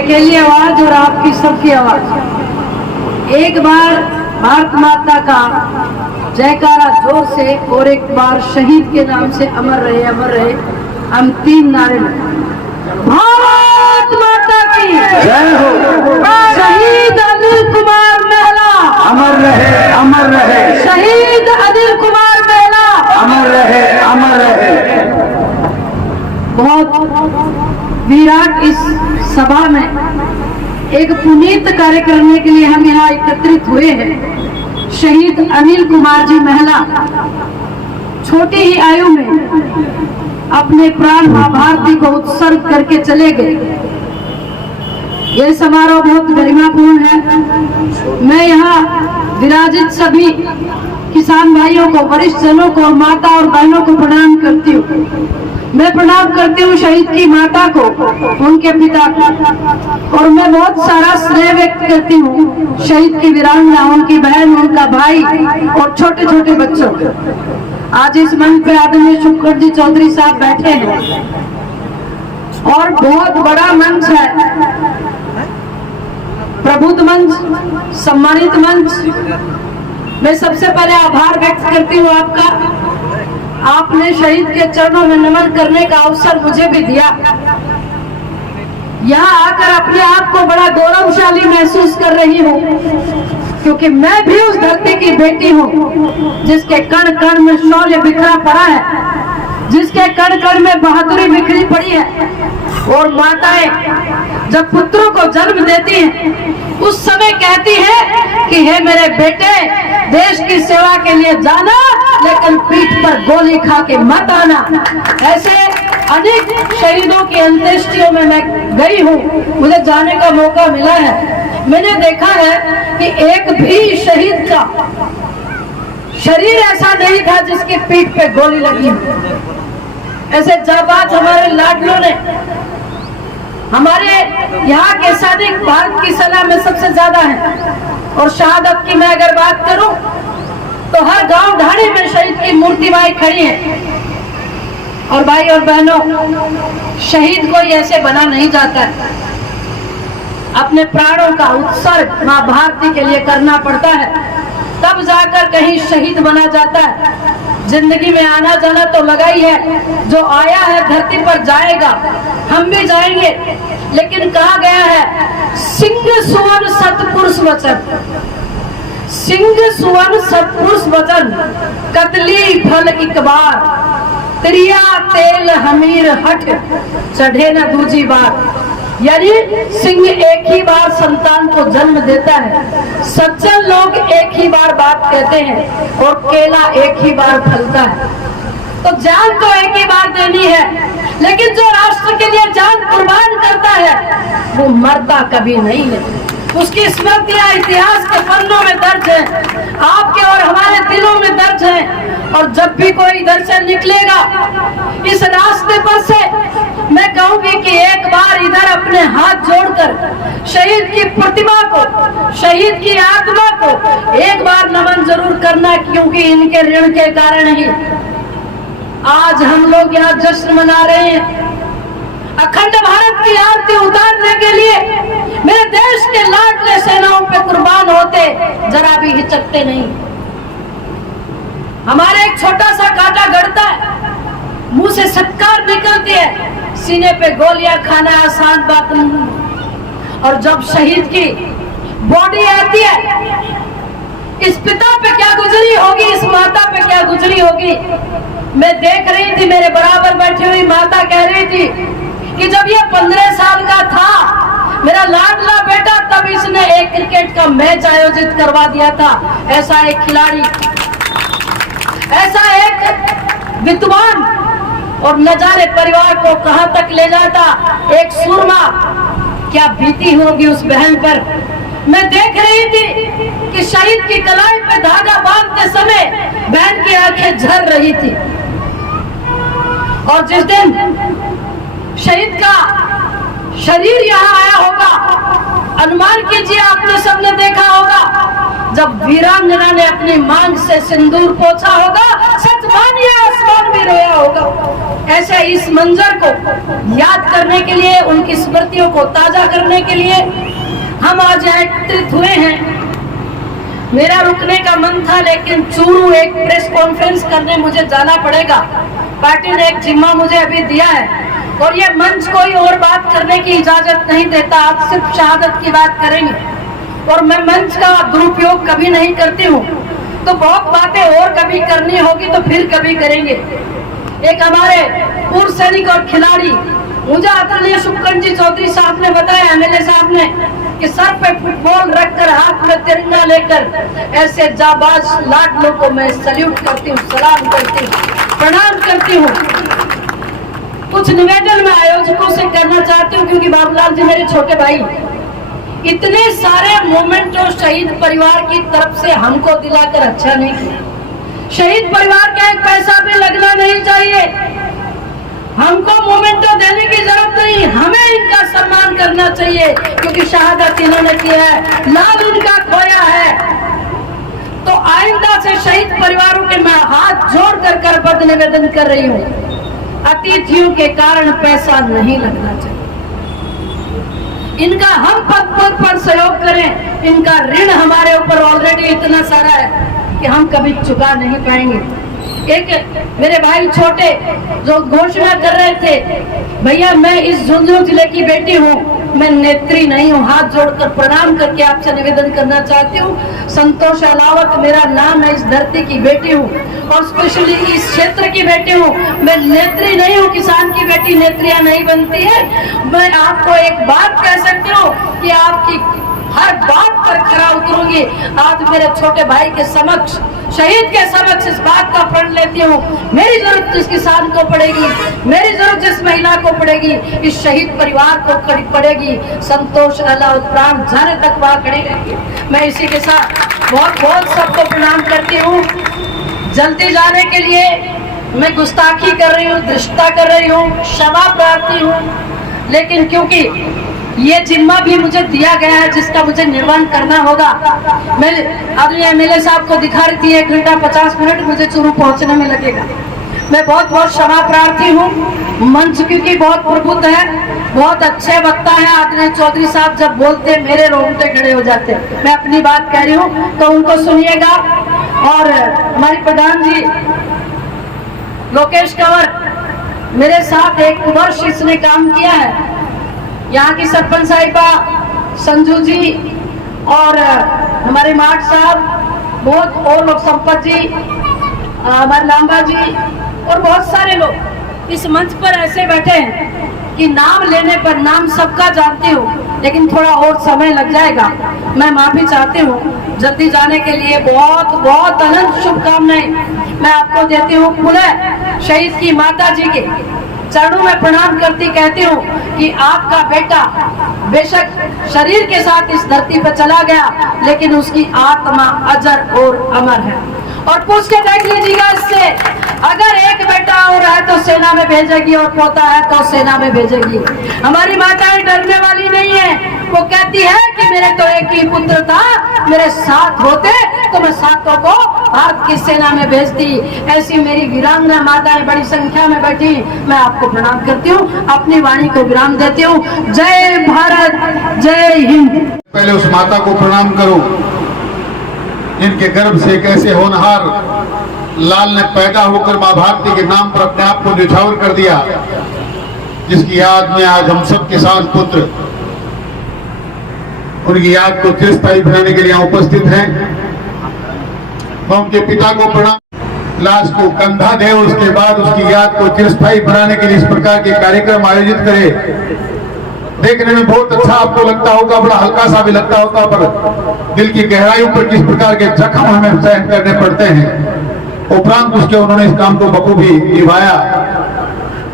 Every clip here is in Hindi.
अकेली आवाज और आपकी सबकी आवाज। एक बार भारत माता का जयकारा जोर से और एक बार शहीद के नाम से अमर रहे हम 3 नारे लगाएं। भारत माता की जय हो। शहीद अनिल कुमार मेहला अमर रहे, अमर रहे। शहीद अनिल कुमार मेहला अमर रहे, अमर रहे। बहुत विराट इस सभा में एक पुनीत कार्य करने के लिए हम यहाँ एकत्रित हुए हैं। शहीद अनिल कुमार जी मेहला छोटी ही आयु में अपने प्राण मां भारती को उत्सर्ग करके चले गए। यह समारोह बहुत गरिमापूर्ण है। मैं यहाँ विराजित सभी किसान भाइयों को, वरिष्ठ जनों को, माता और बहनों को प्रणाम करती हूँ। मैं प्रणाम करती हूँ शहीद की माता को, उनके पिता को, और मैं बहुत सारा श्रेय व्यक्त करती हूँ शहीद की वीरांगना, उनकी बहन, उनका भाई और छोटे छोटे बच्चों को। आज इस मंच पे आदरणीय शुक्र जी चौधरी साहब बैठे हैं और बहुत बड़ा मंच है, प्रबुद्ध मंच, सम्मानित मंच। मैं सबसे पहले आभार व्यक्त करती हूँ आपका। आपने शहीद के चरणों में नमन करने का अवसर मुझे भी दिया। यहाँ आकर अपने आप को बड़ा गौरवशाली महसूस कर रही हूँ, क्योंकि मैं भी उस धरती की बेटी हूँ जिसके कण कण में शौर्य बिखरा पड़ा है, जिसके कण कण में बहादुरी बिखरी पड़ी है। और माताएं जब पुत्रों को जन्म देती हैं उस समय कहती है कि हे मेरे बेटे, देश की सेवा के लिए जाना, लेकिन पीठ पर गोली खा के मत आना। ऐसे अनेक शहीदों की अंत्येष्टियों में मैं गई हूँ, मुझे जाने का मौका मिला है। मैंने देखा है कि एक भी शहीद का शरीर ऐसा नहीं था जिसकी पीठ पे गोली लगी हो। ऐसे जाबाज हमारे लाडलों ने, हमारे यहाँ के सैनिक भारत की सेना में सबसे ज्यादा है। और शहादत की मैं अगर बात करूं तो हर गांव ढाणी में शहीद की मूर्तिमाएं खड़ी हैं। और भाई और बहनों, शहीद को ऐसे बना नहीं जाता है, अपने प्राणों का उत्सर्ग मां भारती के लिए करना पड़ता है, तब जाकर कहीं शहीद बना जाता है। जिंदगी में आना जाना तो लगा ही है, जो आया है धरती पर जाएगा, हम भी जाएंगे। लेकिन कहा गया है सिंह सुवन सतपुरुष वचन, सिंह सुवन सतपुरुष वचन, कतली फल एक बार, त्रिया तेल हमीर हट, चढ़े न दूजी बार। यानी सिंह एक ही बार संतान को जन्म देता है, सज्जन लोग एक ही बार बात कहते हैं, और केला एक ही बार फलता है। तो जान तो एक ही बार देनी है, लेकिन जो राष्ट्र के लिए जान कुर्बान करता है वो मरता कभी नहीं है। उसकी स्मृतियां इतिहास के पन्नों में दर्ज है, आपके और हमारे दिलों में दर्ज है। और जब भी कोई इधर से निकलेगा इस रास्ते पर से, मैं कहूंगी कि एक बार इधर अपने हाथ जोड़कर शहीद की प्रतिमा को, शहीद की आत्मा को एक बार नमन जरूर करना, क्योंकि इनके ऋण के कारण ही आज हम लोग यहाँ जश्न मना रहे हैं। अखंड भारत की आरती उतारने के लिए मेरे देश के लाडले सेनाओं पे कुर्बान होते जरा भी हिचकते नहीं। हमारे एक छोटा सा कांटा गड़ता है, मुंह से सत्कार निकलती है, सीने पे गोलियां खाना आसान बात नहीं। और जब शहीद की बॉडी आती है, इस पिता पे क्या गुजरी होगी, इस माता पे क्या गुजरी होगी। मैं देख रही थी, मेरे बराबर बैठी हुई माता कह रही थी कि जब ये 15 साल का था, मेरा लाडला बेटा, तब इसने एक क्रिकेट का मैच आयोजित करवा दिया था। ऐसा एक खिलाड़ी, ऐसा एक विद्वान और न जाने परिवार को कहां तक ले जाता एक सूरमा, क्या बीती होगी उस बहन पर। मैं देख रही थी कि शहीद की कलाई पे धागा बांधते समय बहन की आंखें झर रही थी। और जिस दिन शहीद का शरीर यहाँ आया होगा, अनुमान कीजिए, आपने सबने देखा होगा जब वीरांगना ने अपनी मांग से सिंदूर पोंछा होगा, सच मानिए आसमान भी रोया होगा। ऐसे इस मंजर को याद करने के लिए, उनकी स्मृतियों को ताजा करने के लिए हम आज एकत्रित हुए हैं। मेरा रुकने का मन था, लेकिन चूरू एक प्रेस कॉन्फ्रेंस करने मुझे जाना पड़ेगा। पार्टी ने एक जिम्मा मुझे अभी दिया है और ये मंच कोई और बात करने की इजाजत नहीं देता। आप सिर्फ शहादत की बात करेंगे और मैं मंच का दुरुपयोग कभी नहीं करती हूँ, तो बहुत बातें और कभी करनी होगी तो फिर कभी करेंगे। एक हमारे पूर्व सैनिक और खिलाड़ी, मुझे आदरणीय शुक्रण जी चौधरी साहब ने बताया, एमएलए साहब ने, कि सर पे फुटबॉल रखकर हाथ में तिरंगा लेकर ऐसे जाबाज लाडलों को मैं सल्यूट करती हूँ, सलाम करती हूँ, प्रणाम करती हूँ। कुछ निवेदन मैं आयोजकों से करना चाहती हूँ, क्योंकि बाबूलाल जी मेरे छोटे भाई, इतने सारे मोमेंट जो शहीद परिवार की तरफ से हमको दिलाकर अच्छा नहीं किया। शहीद परिवार का एक पैसा भी लगना नहीं चाहिए। हमको मोमेंटो देने की जरूरत नहीं, हमें इनका सम्मान करना चाहिए, क्योंकि शहादत इन्होंने की है, लाल इनका खोया है। तो आइंदा से शहीद परिवारों के मैं हाथ जोड़ कर बद निवेदन कर रही हूँ, अतिथियों के कारण पैसा नहीं लगना चाहिए। इनका हम पद पर सहयोग करें, इनका ऋण हमारे ऊपर ऑलरेडी इतना सारा है कि हम कभी चुका नहीं पाएंगे। एक मेरे भाई छोटे जो घोषणा कर रहे थे, भैया मैं इस झुंझुनू जिले की बेटी हूँ, मैं नेत्री नहीं हूँ, हाथ जोड़कर प्रणाम करके आपसे निवेदन करना चाहती हूँ। संतोष अलावत मेरा नाम है, इस धरती की बेटी हूँ और स्पेशली इस क्षेत्र की बेटी हूँ। मैं नेत्री नहीं हूँ, किसान की बेटी नेत्रियां नहीं बनती है। मैं आपको एक बात कह सकती हूँ कि आपकी हर बात पर खरा उतरूंगी। आज मेरे छोटे भाई के समक्ष, शहीद के समक्ष इस बात का प्रण लेती हूँ, मेरी जरूरत जिस किसान को पड़ेगी, मेरी जरूरत जिस महिला को पड़ेगी, इस शहीद परिवार को खड़ी पड़ेगी। संतोष अल्लाह प्राण जाने तक वहाँ खड़े रहेंगे। मैं इसी के साथ बहुत बहुत सबको प्रणाम करती हूँ। जल्दी जाने के लिए मैं गुस्ताखी कर रही हूँ, धृष्टता कर रही हूँ, क्षमा प्रार्थी हूँ, लेकिन क्योंकि ये जिम्मा भी मुझे दिया गया है जिसका मुझे निर्वहन करना होगा। मैं आदरणीय एमएलए साहब को दिखा रही थी, 1 घंटा 50 मिनट मुझे चूरू पहुंचने में लगेगा। मैं बहुत बहुत क्षमा प्रार्थी हूँ। मंच क्योंकि बहुत प्रबुद्ध है, बहुत अच्छे वक्ता है आदरणीय चौधरी साहब, जब बोलते मेरे रोंगटे खड़े हो जाते। मैं अपनी बात कह रही हूँ तो उनको सुनिएगा। और हमारी प्रधान जी लोकेश कंवर, मेरे साथ 1 वर्ष इसने काम किया है। यहाँ की सरपंच साहिबा संजू जी और हमारे माठ साहब, बहुत और लोग, संपत जी, हमारे लांबा जी और बहुत सारे लोग इस मंच पर ऐसे बैठे हैं कि नाम लेने पर नाम सबका जानती हूँ, लेकिन थोड़ा और समय लग जाएगा। मैं माफी चाहती हूँ। जल्दी जाने के लिए बहुत बहुत अनंत शुभकामनाएं मैं आपको देती हूँ। पुनः शहीद की माता जी के चरणों में प्रणाम करती कहती हूँ कि आपका बेटा बेशक शरीर के साथ इस धरती पर चला गया, लेकिन उसकी आत्मा अजर और अमर है। और पूछ के देख लीजिएगा इससे, अगर एक बेटा और है तो सेना में भेजेगी और पोता है तो सेना में भेजेगी। हमारी माताएं डरने वाली नहीं है। वो कहती है कि मेरे तो एक ही पुत्र था, मेरे साथ होते तो मैं सातों को भारत की सेना में भेजती। ऐसी मेरी वीरांगना माताएं बड़ी संख्या में बैठी, मैं आपको प्रणाम करती हूँ, अपनी वाणी को विराम देती हूँ। जय भारत, जय हिंद। पहले उस माता को प्रणाम करो जिनके गर्भ से एक ऐसे होनहार लाल ने पैदा होकर मां भारती के नाम पर अपने आप को न्यौछावर कर दिया, जिसकी याद में आज हम सब किसान पुत्र उनकी याद को चिरस्थायी बनाने के लिए यहाँ उपस्थित हैं। मैं उनके पिता को प्रणाम, लाश को कंधा दे, उसके बाद उसकी याद को चिरस्थायी बनाने के लिए इस प्रकार के कार्यक्रम आयोजित करे। देखने में बहुत अच्छा आपको लगता होगा, बड़ा हल्का सा भी लगता होगा, पर दिल की गहराइयों पर किस प्रकार के जख्म हमें सहन करने पड़ते हैं। उपरांत उसके उन्होंने इस काम को बखूबी निभाया।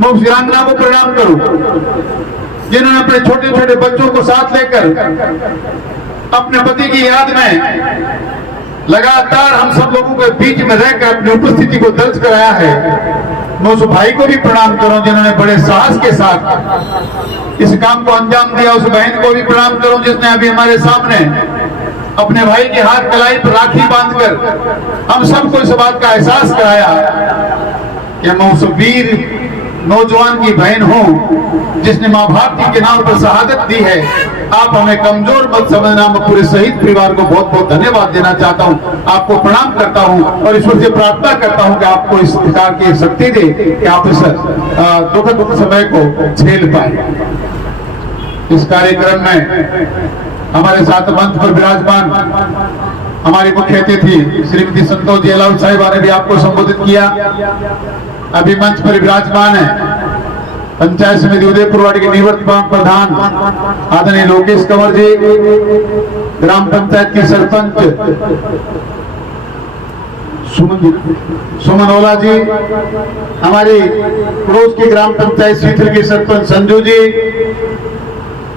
मैं उस वीरांगना को प्रणाम करूं जिन्होंने अपने छोटे छोटे बच्चों को साथ लेकर अपने पति की याद में लगातार हम सब लोगों के बीच में रहकर अपनी उपस्थिति को दर्ज कराया है। मैं उस भाई को भी प्रणाम करूं जिन्होंने बड़े साहस के साथ इस काम को अंजाम दिया, उस बहन को भी प्रणाम करूं जिसने अभी हमारे सामने अपने भाई के हाथ कलाई पर राखी बांधकर हम सबको इस बात का एहसास कराया कि मैं उस वीर नौजवान की बहन हूं जिसने मां भारती के नाम पर शहादत दी है। आप हमें कमजोर मत समझना। मैं पूरे शहीद परिवार को बहुत बहुत धन्यवाद देना चाहता हूं, आपको प्रणाम करता हूं और ईश्वर से प्रार्थना करता हूं कि आपको इस प्रकार की शक्ति दे कि आप इस दुखद समय को झेल पाए। इस कार्यक्रम में हमारे साथ मंच पर विराजमान हमारी मुख्य अतिथि श्रीमती संतोष जी अलाउल साहिबा ने भी आपको संबोधित किया। अभी मंच पर विराजमान है पंचायत समिति उदयपुरवाड़ी के निवर्तमान प्रधान आदरणीय लोकेश कंवर जी, ग्राम पंचायत के सरपंच सुमन ओला जी, हमारी पड़ोस की ग्राम पंचायत सीथल के सरपंच संजू जी,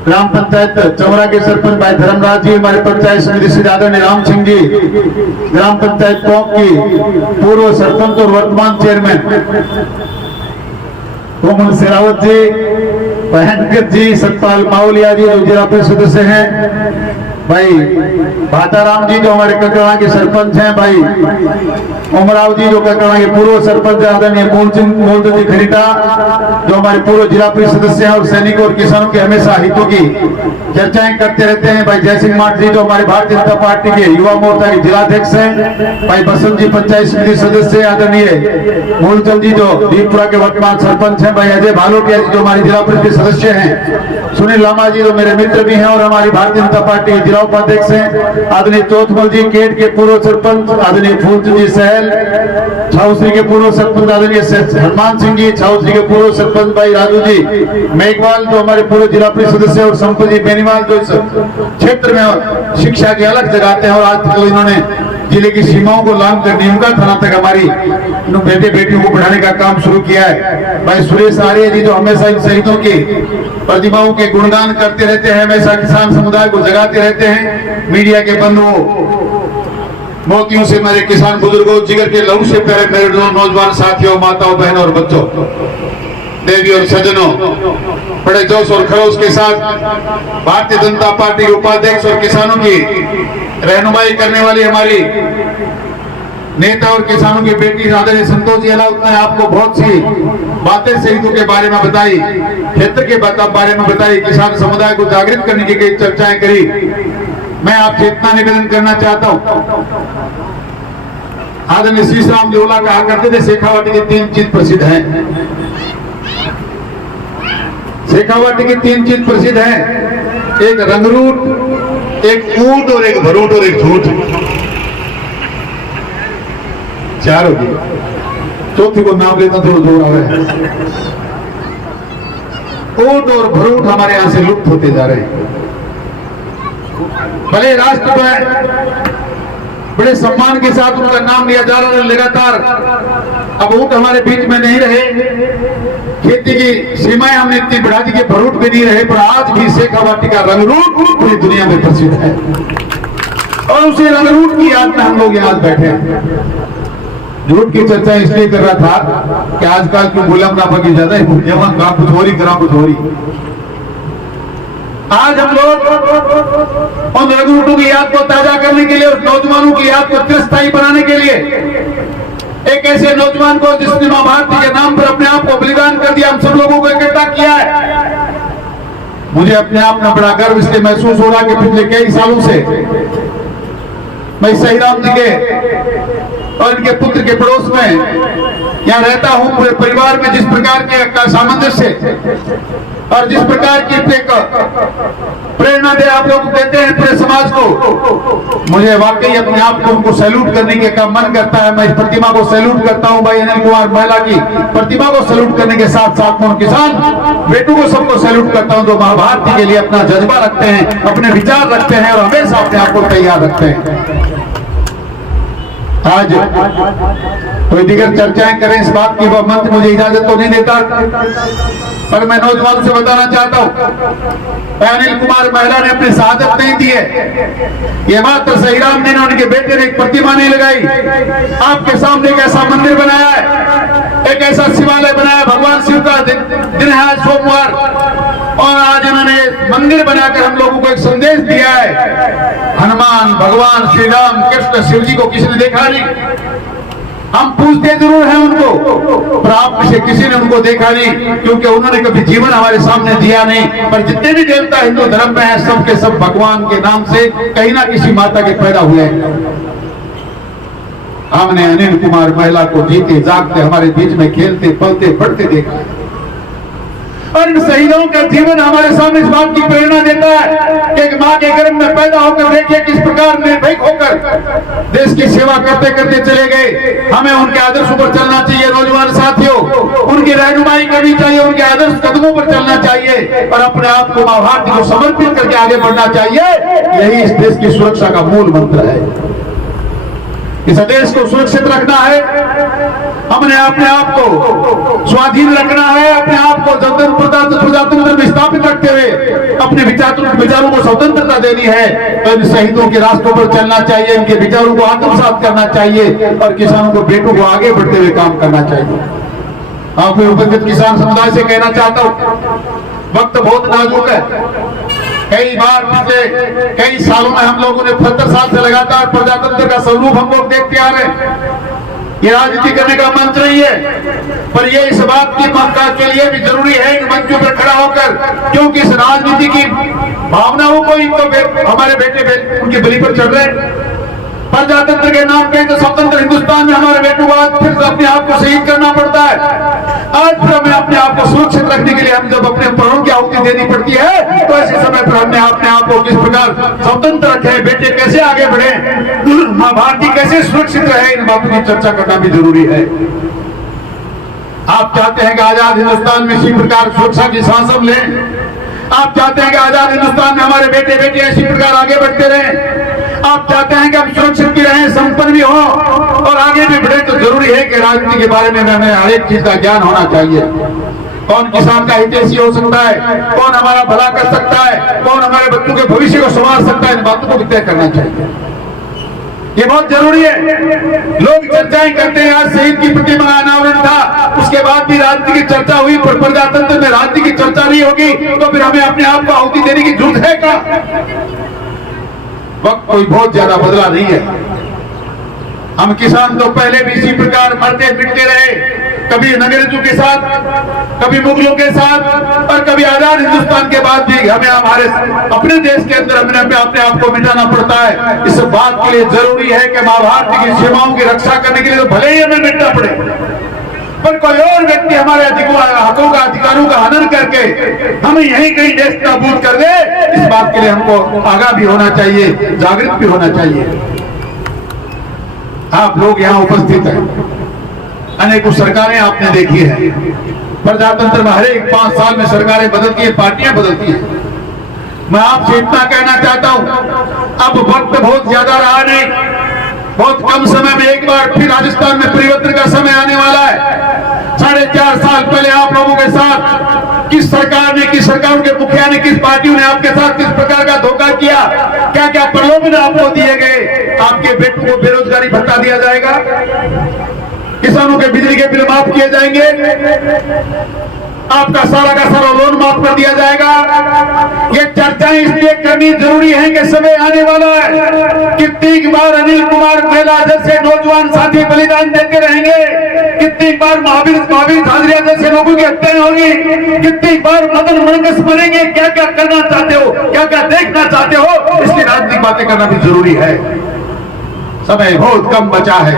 ग्राम पंचायत चौरा के सरपंच भाई धर्मराज जी, हमारे पंचायत समिति श्री आदरणीय राम सिंह जी, ग्राम पंचायत टोंक की पूर्व सरपंच और वर्तमान चेयरमैन कोमल शेरावत जी, बहनकर जी, सतपाल मावलिया जी जो जिला परिषद सदस्य हैं, भाई भाताराम जी जो हमारे ककड़ा के सरपंच हैं, भाई उमराव जी जो ककड़ा के पूर्व सरपंच, आदरणीय मूलचंद जी खरीटा जो हमारे पूर्व जिला परिषद सदस्य हैं और सैनिकों और किसानों के हमेशा हितों की चर्चाएं करते रहते हैं, भाई जयसिंह माठ जी जो हमारे भारतीय जनता पार्टी के युवा मोर्चा के जिलाध्यक्ष हैं, भाई बसंत जी पंचायत समिति सदस्य, आदरणीय मूलचंद जी जो दीपपुरा के वर्तमान सरपंच हैं, भाई अजय भालोटिया जी जो हमारी जिला परिषद सदस्य हैं, सुनील लामा जी जो मेरे मित्र भी हैं और हमारी भारतीय जनता पार्टी के जिला उपाध्यक्ष हैं, आदरणीय चौथमल जी केट के पूर्व सरपंच, आदरणीय फूलचंद जी सहल छाउश्री के पूर्व सरपंच, आदरणीय हनुमान सिंह जी छाउश्री के पूर्व सरपंच, भाई राजू जी मेघवाल जो हमारे पूर्व जिला परिषद सदस्य और संपत जी बेनीवाल जो इस क्षेत्र में शिक्षा की अलग जगाते हैं और आज तो इन्होंने जिले की सीमाओं को लांघ कर नीमका थाना तक हमारी बेटे बेटियों को पढ़ाने का काम शुरू किया है। भाई सुरेश आर्य जी जो हमेशा इन शहीदों की प्रतिभाओं के गुणगान करते रहते हैं, हमेशा किसान समुदाय को जगाते रहते हैं। मीडिया के बंधुओं मोतियों से मेरे किसान बुजुर्गों, जिगर के लहू से प्यारे मेरे नौजवान साथियों, माताओं बहनों और बच्चों, देवी और सज्जनों, बड़े जोश और खरोश के साथ भारतीय जनता पार्टी के उपाध्यक्ष और किसानों की रहनुमाई करने वाली हमारी नेता और किसानों की बेटी आदरणीय संतोष जी अलाउल ने आपको बहुत सी बातें शहीदों के बारे में बताई, क्षेत्र के बारे में बताई, किसान समुदाय को जागृत करने की कई चर्चाएं करी। मैं आपसे इतना निवेदन करना चाहता हूं, आदरणीय श्री राम जोला कहा करते थे शेखावाटी की 3 चीज प्रसिद्ध हैं। शेखावाटी की 3 चीज प्रसिद्ध हैं, एक रंगरूट, एक ऊंट और एक भरूट और एक झूठ। 4 होगी, चौथी को नाम लेता थोड़ा जोर आ रहा है। ऊंट और भरूट हमारे यहां से लुप्त होते जा रहे हैं। भले राष्ट्र में बड़े सम्मान के साथ उनका नाम लिया जा रहा है लगातार, अब ऊंट हमारे बीच में नहीं रहे, खेती की सीमाएं हमने इतनी बढ़ा दी कि भरूट भी नहीं रहे, पर आज भी शेखावाटी का रंगरूट पूरी दुनिया में प्रसिद्ध है और उसी रंगरूट की याद में हम लोग यहाँ बैठे हैं। झूठ की चर्चा इसलिए कर रहा था कि आजकल की गुलाम नाफा की ज्यादा जवान काम कुछ हो रही, करा कुछ हो रही। आज हम लोग उन रंगरूटों की याद को ताजा करने के लिए और नौजवानों की याद को चिरस्थायी बनाने के लिए एक ऐसे नौजवान को जिसने मां भारती के नाम पर अपने आप को बलिदान कर दिया, हम सब लोगों को इकट्ठा किया है। मुझे अपने आप में बड़ा गर्व इसलिए महसूस हो रहा कि पिछले कई सालों से मैं सहीराम जी के और इनके पुत्र के पड़ोस में यहाँ रहता हूँ। पूरे परिवार में जिस प्रकार के सामंजस्य और जिस प्रकार की प्रेरणा दे आप लोग देते हैं पूरे समाज को, मुझे वाकई अपने आप को उनको सैल्यूट करने का मन करता है। मैं इस प्रतिमा को सैल्यूट करता हूं, भाई अनिल कुमार महिला की प्रतिमा को सैल्यूट करने के साथ साथ मैं किसान बेटों को सबको सैल्यूट करता हूं जो मां भारती के लिए अपना जज्बा रखते हैं, अपने विचार रखते हैं और हमेशा अपने आप को तैयार रखते हैं। आज कोई दिगर चर्चाएं करें इस बात की वह मंच मुझे इजाजत तो नहीं देता, पर मैं नौजवानों से बताना चाहता हूं अनिल कुमार महिला ने अपनी शहादत नहीं दी है, ये मात्र सहीराम ने उनके बेटे ने एक प्रतिमा नहीं लगाई, आपके सामने एक ऐसा मंदिर बनाया है, एक ऐसा शिवालय बनाया। भगवान शिव का दिन है आज सोमवार और आज मंदिर बनाकर हम लोगों को एक संदेश दिया है। हनुमान, भगवान श्री राम, कृष्ण, शिव जी को किसी ने देखा नहीं। हम पूछते जरूर हैं उनको, पर आप में से किसी ने उनको देखा नहीं, क्योंकि उन्होंने कभी जीवन हमारे सामने दिया नहीं। पर जितने भी देवता हिंदू धर्म में हैं, सब के सब भगवान के नाम से कहीं ना किसी माता के पैदा हुए। हमने अनिल कुमार महिला को जीते जागते हमारे बीच में खेलते पलते बढ़ते देखा, और इन शहीदों का जीवन हमारे सामने इस बात की प्रेरणा देता है कि एक माँ के गर्भ में पैदा होकर देखिए किस प्रकार निर्भीक होकर देश की सेवा करते करते चले गए। हमें उनके आदर्शों पर चलना चाहिए। नौजवान साथियों, उनकी रहनुमाई करनी चाहिए, उनके आदर्श कदमों पर चलना चाहिए और अपने आप को माँ भारती को समर्पित करके आगे बढ़ना चाहिए। यही इस देश की सुरक्षा का मूल मंत्र है। इस देश को सुरक्षित रखना है, हमने अपने आप को स्वाधीन रखना है, अपने आप को प्रजातंत्र में स्थापित रखते हुए अपने विचारों को स्वतंत्रता देनी है। तो इन शहीदों के रास्तों पर चलना चाहिए, इनके विचारों को आत्मसात करना चाहिए और किसानों को बेटों को आगे बढ़ते हुए काम करना चाहिए। आप उपस्थित किसान समुदाय से कहना चाहता हूं, वक्त बहुत नाजुक है। कई बार पिछले कई सालों में हम लोगों ने 70 साल से लगातार प्रजातंत्र का स्वरूप हम लोग देखते आ रहे हैं। ये राजनीति करने का मंच नहीं है, पर ये इस बात की मक्का के लिए भी जरूरी है इन मंचों पर खड़ा होकर, क्योंकि इस राजनीति की भावनाओं को ही तो हमारे बेटे उनकी बलि पर चढ़ रहे हैं। प्रजातंत्र के नाम पे तो स्वतंत्र हिंदुस्तान में हमारे बेटों को आज फिर अपने आप को शहीद करना पड़ता है। आज फिर हमें अपने आप को सुरक्षित रखने के लिए हम जब अपने प्राणों की आहुति देनी पड़ती है, तो ऐसे समय पर हमने अपने आप को किस प्रकार स्वतंत्र रखे, बेटे कैसे आगे बढ़े, माँ भारती कैसे सुरक्षित रहे, इन बातों की चर्चा करना भी जरूरी है। आप चाहते हैं कि आजाद हिंदुस्तान में इसी प्रकार सुरक्षा की सांस हम लें। आप चाहते हैं कि आजाद हिंदुस्तान में हमारे बेटे बेटियां इसी प्रकार आगे बढ़ते रहें। आप चाहते हैं कि हम सुरक्षित भी रहें, संपन्न भी हो और आगे भी बढ़े, तो जरूरी है कि राजनीति के बारे में हमें हर एक चीज का ज्ञान होना चाहिए। कौन किसान का हितैषी हो सकता है, कौन हमारा भला कर सकता है, कौन हमारे बच्चों के भविष्य को संवार सकता है, इन बातों को भी तय करना चाहिए। ये बहुत जरूरी है। लोग चर्चाएं करते हैं, आज शहीद की प्रतिमा अनावरण था, उसके बाद भी राजनीति की चर्चा हुई, पर प्रजातंत्र में राजनीति की चर्चा नहीं होगी तो फिर हमें अपने आप को आहुति देने की जरूरत है क्या? वक्त कोई बहुत ज्यादा बदला नहीं है। हम किसान तो पहले भी इसी प्रकार मरते मिटते रहे, कभी अंग्रेजों के साथ, कभी मुगलों के साथ और कभी आजाद हिंदुस्तान के बाद भी हमें हमारे अपने देश के अंदर हमें अपने आप को मिटाना पड़ता है। इस बात के लिए जरूरी है कि माँ भारती की सीमाओं की रक्षा करने के लिए तो भले ही हमें मिटना पड़े, पर कोई और व्यक्ति हमारे हकों का अधिकारों का हनन करके हमें यहीं कहीं देश नाबूद कर दे, इस बात के लिए हमको आगाह भी होना चाहिए, जागृत भी होना चाहिए। आप लोग यहाँ उपस्थित हैं, अनेकों सरकारें आपने देखी है। प्रजातंत्र में हर एक 5 साल में सरकारें बदलती है, पार्टियां बदलती है। मैं आपसे इतना कहना चाहता हूं, अब वक्त बहुत ज्यादा रहा नहीं, बहुत कम समय में एक बार फिर राजस्थान में परिवर्तन का समय आने वाला है। 4.5 साल पहले आप लोगों के साथ किस सरकार ने, किस सरकारों के मुखिया ने, किस पार्टियों ने आपके साथ किस प्रकार का धोखा किया, क्या क्या प्रलोभन आपको दिए गए। आपके बेटों को बेरोजगारी भत्ता दिया जाएगा, किसानों के बिजली के बिल माफ किए जाएंगे, आपका सारा का सारा लोन माफ कर दिया जाएगा। ये चर्चाएं इसलिए करनी जरूरी है कि समय आने वाला है। कितनी बार अनिल कुमार महिला जैसे नौजवान साथी बलिदान देते रहेंगे, कितनी बार महावीर झांझरिया जैसे लोगों की हत्याएं होगी, कितनी बार मदन मनकस मरेंगे। क्या क्या करना चाहते हो, क्या क्या देखना चाहते हो, इसकी राजनीतिक बातें करना भी जरूरी है। समय बहुत कम बचा है।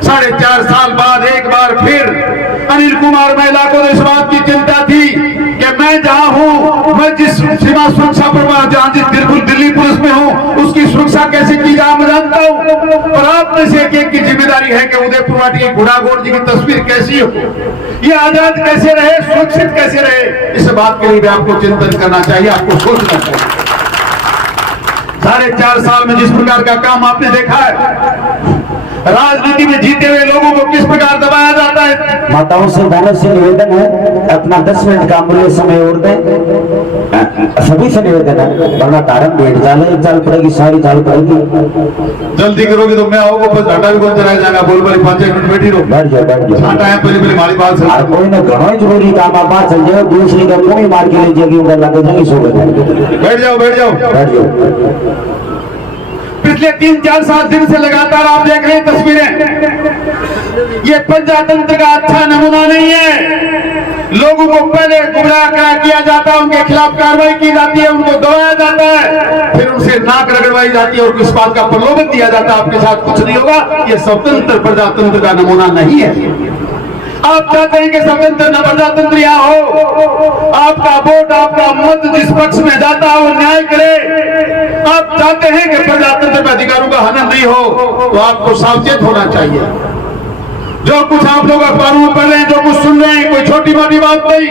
4.5 साल बाद एक बार फिर अनिल कुमार महिला को इस बात की चिंता थी कि मैं जहां हूं, मैं जिस सीमा सुरक्षा पर जहां जिस दिल्ली पुलिस में हूं, उसकी सुरक्षा कैसे की जाए मैं जानता हूं, पर आप में से एक की जिम्मेदारी है कि उदयपुर वाटी की घुड़ाघोर जी की तस्वीर कैसी हो, ये आजाद कैसे रहे, सुरक्षित कैसे रहे, इस बात के लिए भी आपको चिंतन करना चाहिए, आपको सोचना चाहिए। 4.5 साल में जिस प्रकार का काम आपने देखा है, राजनीति में जीते हुए लोगों को किस प्रकार दबाया जाता है। माताओं से बहनों से निवेदन है, अपना 10 मिनट का अमूल्य समय और दें। सभी से निवेदन है, वरना कारण भेट जाल पड़ेगी, सारी जाल पड़ेगी। जल्दी करोगे तो मैं आओगे, बस घाटा भी कौन चलाया जाएगा। बोल बोले 5 मिनट बैठी रहो, बैठ जाओ बैठ जाओ। घाटा है पहले हमारी बात सुन। और कोई ना घणो जरूरी काम आप बात चल जाए, दूसरी का मुंह मार के ले जाएगी, उनका लगे जाएगी सो बैठ जाओ बैठ जाओ बैठ जाओ। पिछले 3-4 दिन से लगातार आप देख रहे हैं तस्वीरें। ये प्रजातंत्र का अच्छा नमूना नहीं है। लोगों को पहले गुमराह किया जाता है, उनके खिलाफ कार्रवाई की जाती है, उनको दबाया जाता है, फिर उनसे नाक रगड़वाई जाती है और किस बात का प्रलोभन दिया जाता है आपके साथ कुछ नहीं होगा। ये स्वतंत्र प्रजातंत्र का नमूना नहीं है। आप चाहते हैं कि स्वतंत्र न प्रजातंत्र यहाँ हो, आपका वोट आपका मत जिस पक्ष में जाता है वो न्याय करे। आप चाहते हैं कि प्रजातंत्र में अधिकारों का हनन नहीं हो, तो आपको सावचेत होना चाहिए। जो कुछ आप लोग अखबारों में पढ़ रहे हैं, जो कुछ सुन रहे हैं, कोई छोटी मोटी बात नहीं।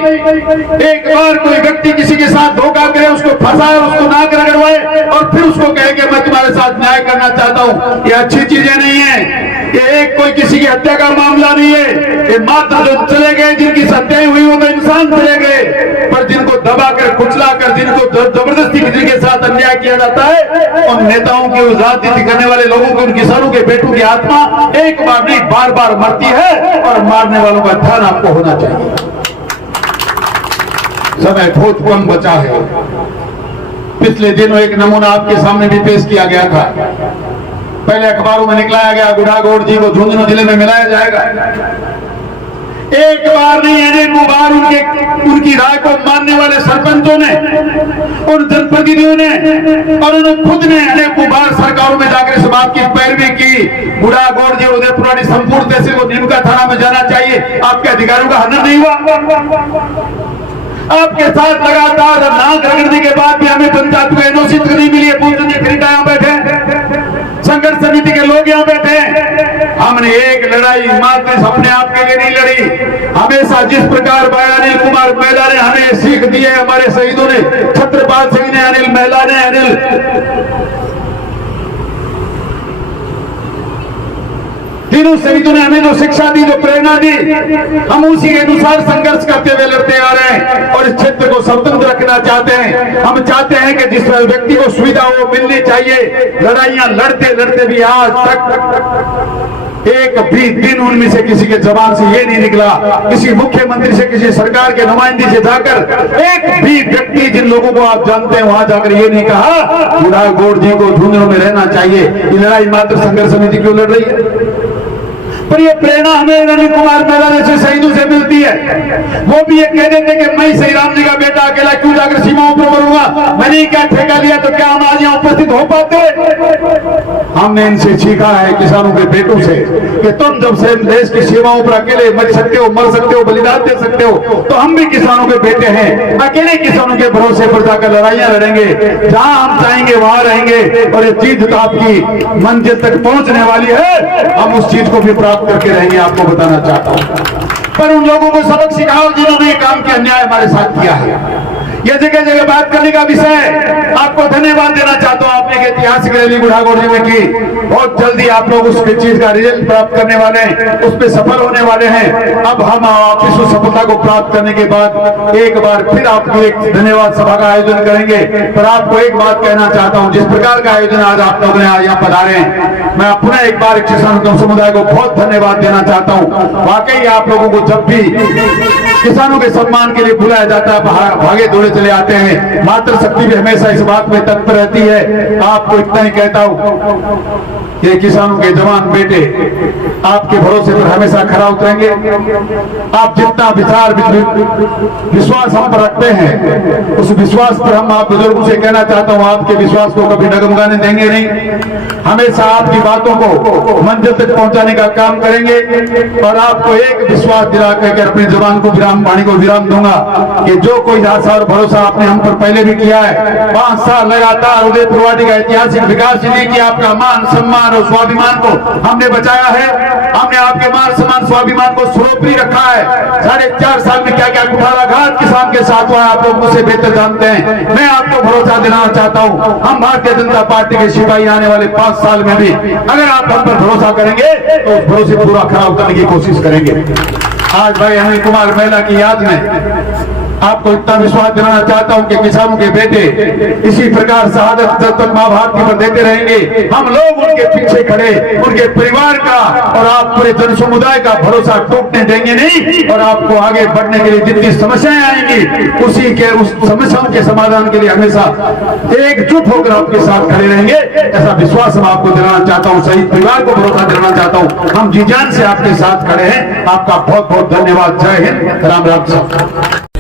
एक बार कोई व्यक्ति किसी के साथ धोखा करे, उसको फंसाए, उसको नाक रगड़वाए और फिर उसको कहे कि मैं तुम्हारे साथ न्याय करना चाहता हूं, ये अच्छी चीजें नहीं है। ये एक कोई किसी की हत्या का मामला नहीं है। ये मात्र जो चले गए, जिनकी हत्याएं हुई वो तो इंसान चले गए, पर जिनको दबाकर कुचलाकर, जिनको जबरदस्ती किसी के साथ अन्याय किया जाता है, उन नेताओं की, उस राजनीति करने वाले लोगों की, उन किसानों के बेटों की आत्मा एक बार नहीं बार बार मरती है और मारने वालों का ध्यान आपको होना चाहिए। समय बहुत कम बचा है। पिछले दिनों एक नमूना आपके सामने भी पेश किया गया था। पहले अखबारों में निकलाया गया बुढ़ागोड़ जी को झुंझुनू जिले में मिलाया जाएगा। एक बार नहीं अनेकों बार उनकी राय को मानने वाले सरपंचों ने, उन जनप्रतिनिधियों ने और उन्होंने खुद ने अनेकों बार सरकारों में जाकर इस बात की पैरवी की। बुढ़ागोड़ जी उदयपुरानी संपूर्ण तहसील को नीमका थाना में जाना चाहिए, आपके अधिकारों का हनन नहीं हुआ। आपके साथ लगातार नाक रगड़ने के बाद भी हमें पंचायत को एनओसी नहीं मिली है। पूछ खरीदा यहाँ बैठे, संघर्ष समिति के लोग यहाँ बैठे हैं। हमने एक लड़ाई मात्र अपने आप के लिए नहीं लड़ी। हमेशा जिस प्रकार भाई अनिल कुमार मेहला ने हमें सीख दी है, हमारे शहीदों ने, छत्रपाल सिंह ने, अनिल मेहला ने, तीनों शहीदों ने हमें जो शिक्षा दी, जो प्रेरणा दी, हम उसी के अनुसार संघर्ष करते हुए लड़ते आ रहे हैं और इस क्षेत्र को स्वतंत्र रखना चाहते हैं। हम चाहते हैं कि जिस व्यक्ति को सुविधा वो मिलनी चाहिए। लड़ाइयां लड़ते लड़ते भी आज तक एक भी दिन उनमें से किसी के जबान से ये नहीं निकला, किसी मुख्यमंत्री से, किसी सरकार के नुमाइंदे से जाकर एक भी व्यक्ति, जिन लोगों को आप जानते हैं, वहां जाकर ये नहीं कहा बुढ़ागोड़ जी को झुंझुनू में रहना चाहिए। ये लड़ाई मात्र संघर्ष समिति क्यों लड़ रही है? पर ये प्रेरणा हमें अनिल कुमार मेहला जैसे शहीदों से मिलती है। वो भी ये कह देते कि मैं श्री राम जी का बेटा अकेला क्यों जाकर सीमाओं पर मरूंगा, मैंने क्या ठेका लिया, तो क्या हम आज यहाँ उपस्थित हो पाते? हमने इनसे सीखा है, किसानों के बेटों से, कि तुम जब से देश की सीमाओं पर अकेले मर सकते हो, मर सकते हो, बलिदान दे सकते हो, तो हम भी किसानों के बेटे हैं। अकेले किसानों के भरोसे पर जाकर लड़ाइयां लड़ेंगे, जहां हम चाहेंगे वहां रहेंगे और ये चीज तो आपकी मंजिल तक पहुंचने वाली है। हम उस चीज को भी प्राप्त करके रहेंगे, आपको बताना चाहता हूं। पर उन लोगों को सबक सिखाओ जिन्होंने ये काम किया, अन्याय हमारे साथ किया है। ये जगह जगह बात करने का विषय, आपको धन्यवाद देना चाहता हूं। आपने एक ऐतिहासिक रैली बुढ़ागोड़ जी में की, बहुत जल्दी आप लोग उस चीज का रिजल्ट प्राप्त करने वाले हैं, उस पर सफल होने वाले हैं। अब हम वापिस उस सफलता को प्राप्त करने के बाद एक बार फिर आपको एक धन्यवाद सभा का आयोजन करेंगे। पर आपको एक बात कहना चाहता हूं, जिस प्रकार का आयोजन आज आप लोगों ने यहाँ पधारे हैं, मैं पुनः एक बार किसान समुदाय को बहुत धन्यवाद देना चाहता हूं। वाकई आप लोगों को जब भी किसानों के सम्मान के लिए बुलाया जाता है, भागे दौड़े चले आते हैं। मातृशक्ति भी हमेशा इस बात में तत्पर रहती है। आपको इतना ही कहता हूं, ये किसानों के जवान बेटे आपके भरोसे पर हमेशा खरा उतरेंगे। आप जितना विचार विश्वास हम पर रखते हैं, उस विश्वास पर हम आप बुजुर्गों से कहना चाहता हूं, आपके विश्वास को कभी डगमगाने देंगे नहीं। हमेशा आपकी बातों को मंजिल तक पहुंचाने का काम करेंगे। और आपको एक विश्वास दिला कर अपने जवान को विराम, वाणी को विराम दूंगा कि जो कोई आशा और भरोसा आपने हम पर पहले भी किया है, वहां 5 साल लगातार उदयपुरवाटी का ऐतिहासिक विकास जिले की आपका मान सम्मान और स्वाभिमान को हमने बचाया है। हमने आपके मान सम्मान स्वाभिमान को सर्वोपरि रखा है। 4.5 साल में क्या क्या कुठाराघात किसान के साथ हुआ आप लोग मुझसे बेहतर जानते हैं। मैं आपको भरोसा दिलाना चाहता हूं, हम भारतीय जनता पार्टी के सिपाही आने वाले 5 साल में भी अगर आप हम पर भरोसा करेंगे तो उस भरोसे पूरा खरा उतरने की कोशिश करेंगे। आज भाई अनिल कुमार महिला की याद में आपको इतना विश्वास दिलाना चाहता हूं कि किसानों के बेटे इसी प्रकार शहादत जब तक मां भारती पर देते रहेंगे, हम लोग उनके पीछे खड़े उनके परिवार का और आप पूरे जन समुदाय का भरोसा टूटने देंगे नहीं। और आपको आगे बढ़ने के लिए जितनी समस्याएं आएंगी उसी के उस समस्याओं के समाधान के लिए हमेशा एकजुट होकर आपके साथ खड़े रहेंगे, ऐसा विश्वास हम आपको दिलाना चाहता हूँ। शहीद परिवार को भरोसा दिलाना चाहता हूँ, हम जी जान से आपके साथ खड़े हैं। आपका बहुत बहुत धन्यवाद। जय हिंद, राम राम।